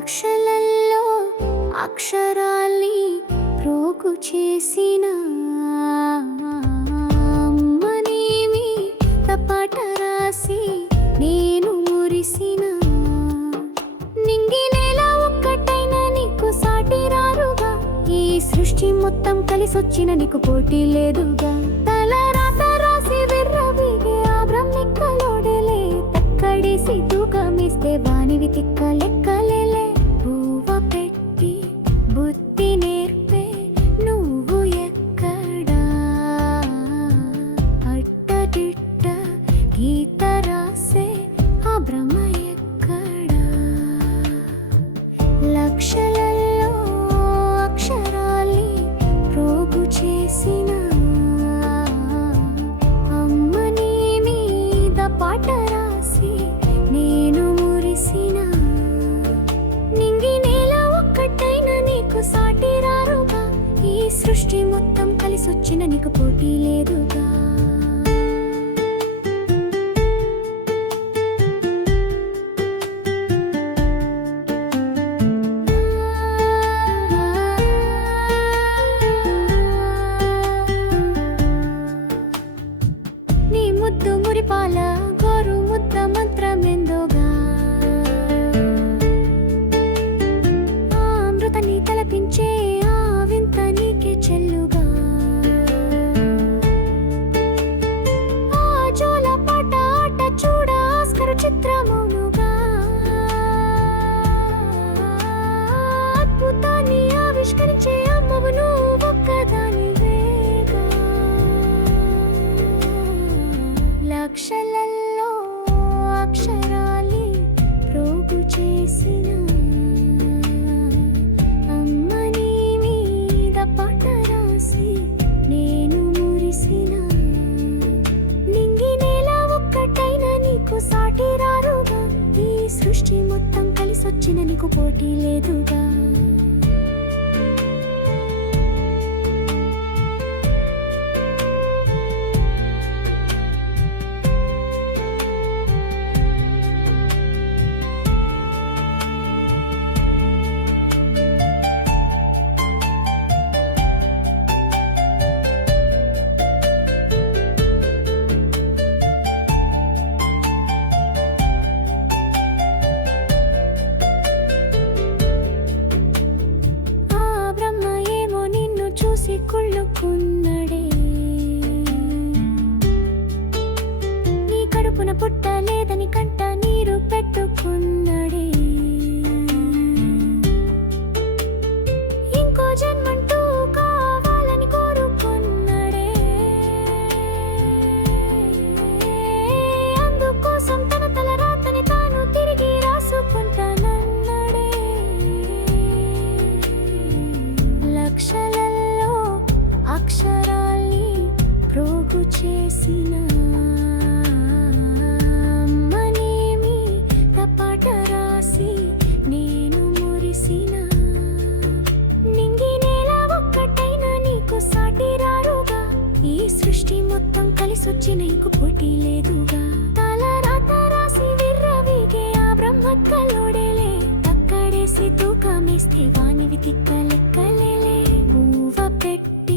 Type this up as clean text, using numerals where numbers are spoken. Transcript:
లక్షలలో అక్షరాల్ని ప్రోగు చేసిన అమ్మనేమి తపాట రాసి నేను మురిసిన నింగి నేల ఒక్కటైన నీకు సాటి రారుగా ఈ సృష్టి మొత్తం కలిసొచ్చిన నీకు పోటీ లేదుగా తల రాత రాసి విర్రవీగే ఆ బ్రహ్మిక్కలోడలే తక్కడేసి తూకమిస్తే వానివి తిక్క లెక్కలేలే పువ్వ పెట్టి బుద్ధి నేర్పే నువ్వు ఎక్కడా అట్టదిట్ట గీత రాసే ఆ బ్రహ్మ ఎక్కడా లక్షలలో అక్షరాల్ని ప్రోగు చేసిన అమ్మని మీద పాట రాసి నేను మురిసిన నింగి నేల ఒక్కటైన నీకు సాటి రారుగా ఈ సృష్టి మొత్తం కలిసొచ్చిన నీకు పోటీ లేదుగా నీ ముద్దు మురిపాల గోరు ముద్ద మంత్రమెందోగా ఆ అమృతాన్ని తలపించే ఆ వింత నీకే చెల్లుగా ఆ జోల పాట ఆట చూడ ఆస్కరు చిత్రమౌనుగా అద్భుతాన్ని ఆవిష్కరించే అమ్మవు నువ్వు ఒక్కదానివేగా లక్షలలో అక్షరాల్ని ప్రోగు చేసిన అమ్మని మీద పాట రాసి నేను మురిసిన నింగి నేల ఒక్కటైన నీకు సాటి రారుగా ఈ సృష్టి మొత్తం కలిసొచ్చిన నీకు పోటీ లేదుగా చూసి కుళ్ళుకున్నడే నీ కడుపున పుట్ట లేదని కంట నీరు పెట్టుకున్నడే ఇంకో జన్మంటూ కావాలని కోరుకున్నడే అందుకోసం తన తల రాతని తాను తిరిగి రాసుకుంటానన్నడే లక్షలలో అక్షరాల్ని ప్రోగు చేసిన అమ్మనేమి తపాట రాసి నేను మురిసిన నింగి నేల ఒక్కటైన నీకు సాటి రారుగా ఈ సృష్టి మొత్తం కలిసొచ్చి నీకు పోటీ లేదుగా తల రాత రాసి విర్రవీగే ఆ బ్రహ్మక్కలోడలే తక్కడేసి తూకమేస్తే వానివి తిక్క లెక్కలేలే పువ్వ పెట్టి